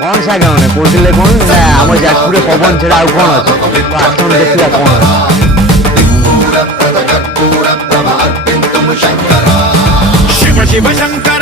कौन सा गाँव है कौटिले कौन आम जाजपुर पवन छड़ा आउ कौन अच्छे तो आसन देखा कौन शिव शिव शंकर